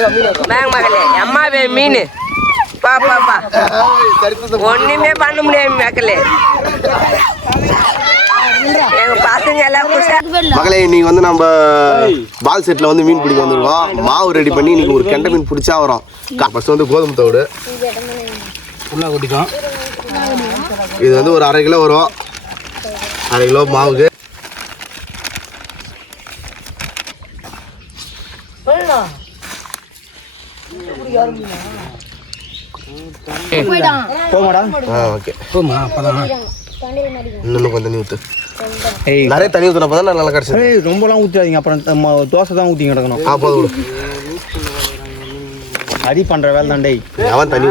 வாங்க மகளே அம்மா வே மீன். பா பா பா. ஒண்ணுமே பண்ண முடியாது மக்களே மகளே இன்னைக்கு வந்து நம்ம பால் செட்டில் வந்து மீன் பிடிக்க வந்திருக்கோம். மாவு ரெடி பண்ணி இன்னைக்கு ஒரு கெண்டை மீன் பிடிச்சா வரும். ஃபர்ஸ்ட் வந்து கோதுமை தவிடு. ஃபுல்லாக கொட்டிக்கும் இது வந்து ஒரு அரை கிலோ வரும். அரை கிலோ மாவுக்கு. இன்னும் கொஞ்சம் தண்ணி ஏய் நிறைய தண்ணி ஊற்றினப்போ தான் நல்லா கிடச்சிது ஏய் ரொம்பலாம் ஊற்றாதீங்க அப்புறம் தோசை தான் ஊற்றி கிடக்கணும் விடு அடி வேலை தான் டேய் அவன் தண்ணி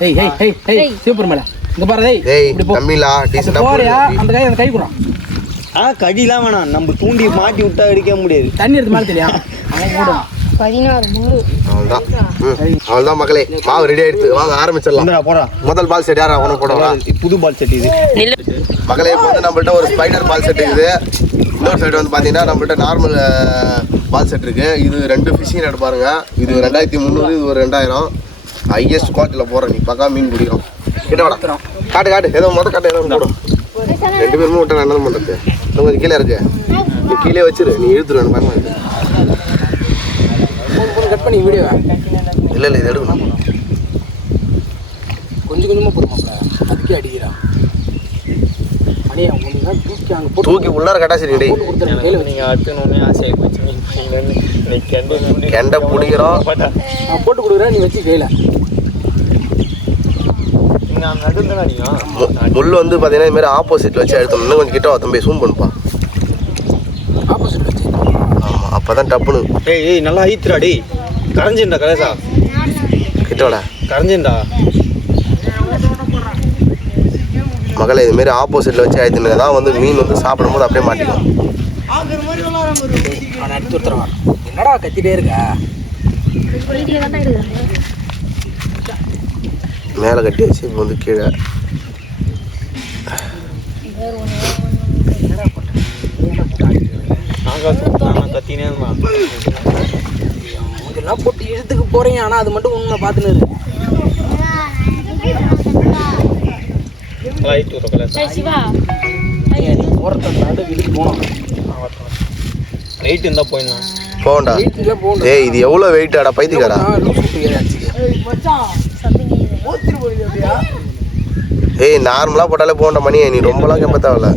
ஏய் ஏய் ஏய் ஏய் சூப்பர் மேல இங்க பாரு டேய் ஏய் இப்படி போ. கம்மிலா டீசெண்டாக போறியா? அந்த கை அந்த கை குடுறா ஆ கடிலாம் வேணாம். நம்ம தூண்டி மாட்டி விட்டா அடிக்க முடியாது. தண்ணி எடுத்து மேலே தெரியா அவன் போடும் பதினாறு முழு அவ்வளோதான் ம் அவ்வளோதான் மக்களே. மாவு ரெடி ஆயிடுச்சு வாங்க ஆரம்பிச்சிடலாம். வந்துடா போடா. முதல் பால் செட் யாரா? உனக்கு புது பால் செட் இது. மக்களே இப்போ வந்து நம்மள்ட்ட ஒரு ஸ்பைடர் பால் செட் இருக்குது. இன்னொரு சைடு வந்து பார்த்தீங்கன்னா நம்மள்ட்ட நார்மல் பால் செட் இருக்கு. இது ரெண்டு ஃபிஷிங் நெட் பாருங்க. இது ரெண்டாயிரத்தி முந்நூறு இது ஒரு ரெண்டாயிரம். ஹையஸ்ட் குவாலிட்டியில் போகிறோம் நீ பக்கா மீன் பிடிக்கும் கிட்ட வாடா. காட்டு காட்டு. ஏதோ மொதல் காட்டு ஏதோ ரெண்டு பேருமே விட்டா என்ன பண்ணுறது? இன்னும் கொஞ்சம் கீழே இருக்கு நீ கீழே வச்சிரு நீ இழுத்துருவேன் பாருங்க கட் பண்ணி வீடியோ இல்லை இல்லை இது எடுக்கணும் கொஞ்சம் கொஞ்சமாக போடுமாப்ல அதுக்கே தான் தூக்கி அங்கே போட்டு தூக்கி உள்ளார கட்டா சரி கெண்டை பிடிக்கிறோம் நான் போட்டு கொடுக்குறேன் நீ வச்சு கையில் முள் வந்து பார்த்தீங்கன்னா இது மாதிரி ஆப்போசிட்டில் வச்சு எடுத்தோம் இன்னும் கொஞ்சம் கிட்ட வா தம்பி சூம் பண்ணுப்பா ஆப்போசிட் வச்சு. ஆமாம் அப்போ தான் டப்புனு ஏய் ஏய் நல்லா ஹீத்துடா டேய். கரைஞ்சிண்டா கலேசா கிட்ட வாடா கரைஞ்சிண்டா மகளே இது மாதிரி ஆப்போசிட்டில் வச்சு ஆயிடுச்சுன்னு தான் வந்து மீன் வந்து சாப்பிடும்போது அப்படியே மாட்டிக்கும். என்னடா கத்திட்டே இருக்க? மேலே கட்டி வச்சு இப்போ வந்து கீழே. இதெல்லாம் போட்டு இழுத்துக்கு போறீங்க ஆனால் அது மட்டும் உண்மை போனோம் லைட் இருந்தால் போயிடலாம் போகண்டா ஏய் இது எவ்வளோ வெயிட்டாடா பைத்தியக்காரா ஏய் நார்மலாக போட்டாலே போகண்ட மணி நீ ரொம்பலாம் கெம்ப தேவையில்ல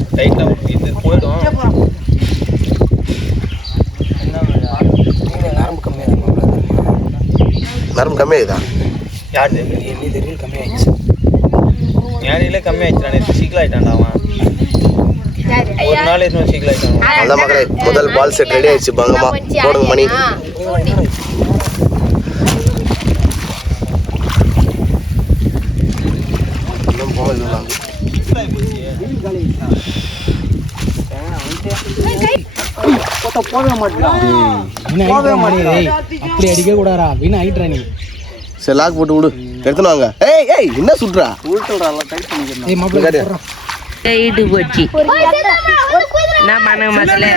நரம்பு கம்மியாகுதா? யாரு எண்ணி தெரியும் கம்மியாகிடுச்சு ஞானியிலே கம்மியாயிடுச்சு நேற்று சீக்கிரம் ஆயிட்டான்டா அவன். ஒரு நாள் இன்னும் சீக்கிரம் ஆயிட்டான் அந்த மகளே முதல் பால் செட் ரெடி ஆயிடுச்சு பங்கமா போடுங்க மணி. இன்னும் மாட்டேன் அப்படி அடிக்க ஆகிட்டுறா நீ சரி லாக் போட்டு விடு எடுத்துன்னு வாங்க ஏய் ஏய் என்ன சுட்றா? ஏய் போச்சு என்ன பண்ணுங்க மக்களே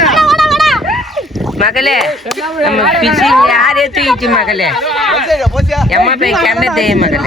மகளே நம்ம பிசிங் யாரே தூக்கிச்சு மகளே எம்மா போய் கண்ண மகளே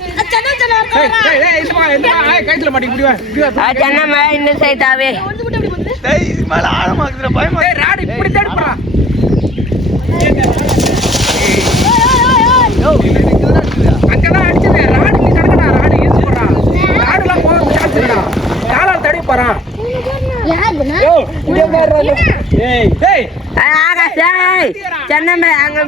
இருக்கான்னு பாரு, ராடு தானே மெயின் போச்சு மகளே கரையில் ஆகாஷ் ஏய், ஏய், ஆகாஷ் பிசிங் யாரே போச்சு மகளே ஆ, சென்னம்மா இந்த சைட்டாவே ஏய், ஆகாஷ் ஏய், சென்னம்மா அங்க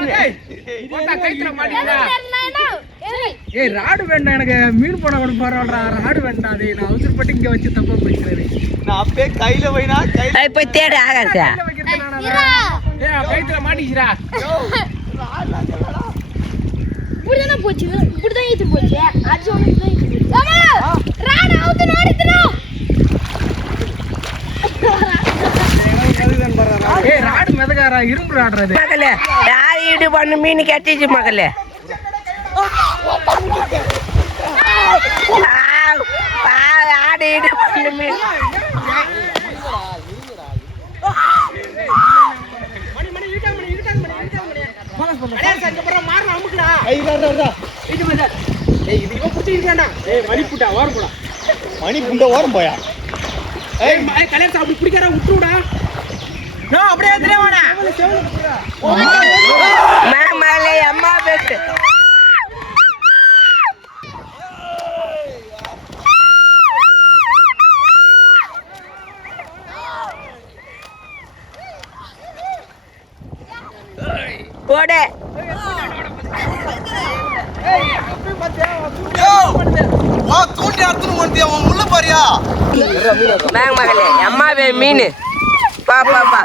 ஏய் ராடு வேண்டாம் எனக்கு மீன் போட கூட பரவாயில்ல ராடு வேண்டாம் அது நான் அவசரப்பட்டு இங்க வச்சு தப்பா போய்க்கிறாரு நான் அப்பயே கையில வைனா கையில போய் தேடு நானா ஏய் கைத்துல மாட்டிக்கிறா இப்படிதானே போச்சு இப்படிதான் ஏத்து போச்சு. அடிச்சு ஒண்ணு இப்படிதான் ஏத்து போச்சு. ஆமா ராடு அவுத்து நோடித்துறோம் ஏய் ராடு மிதக்காரா இரும்பு ராடுறது. மகளே யார் ஈடு பண்ணு மீன் கட்டிச்சு மகளே. ஆவ், ஆவ், ஆடு இது ஏய் மணி ஓரம் போடா மணி புண்ட ஓரம் போயா ஏய் கல்யாணம் அப்படி பிடிக்காரா விட்டுடா நான் அப்படியே அம்மா வாங்க மகளே அம்மாவே மீன். பா பா பா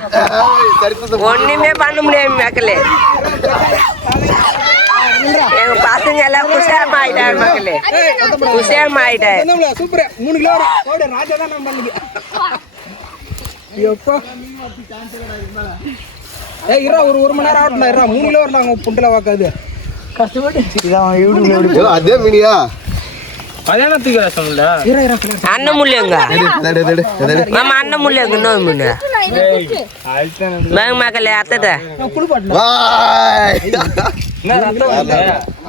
ஒண்ணுமே பண்ண முடியாது மக்களே எங்க பசங்க எல்லாம் குஷாரம் ஆயிட்டாரு மக்களே குஷாரம் ஆயிட்டாரு சூப்பர் மூணு கிலோ ராஜா தான் நம்ம பண்ணிக்க ஏய் இரா ஒரு ஒரு மணி நேரம் ஆகட்டும் இரா மூணு கிலோ வரலாம் அவங்க புண்டில் வாக்காது கஷ்டப்பட்டு அதே மீனியா கல்யாணத்துக்கு இரா இரா கல்யாணம் அண்ணன் முள்ளைங்க மாமா அண்ணன் முள்ளைங்க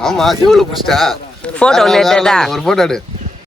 ஆமா சிவல புடிச்சிட்டா. போட்டோ ஒரு போட்டோ எடு.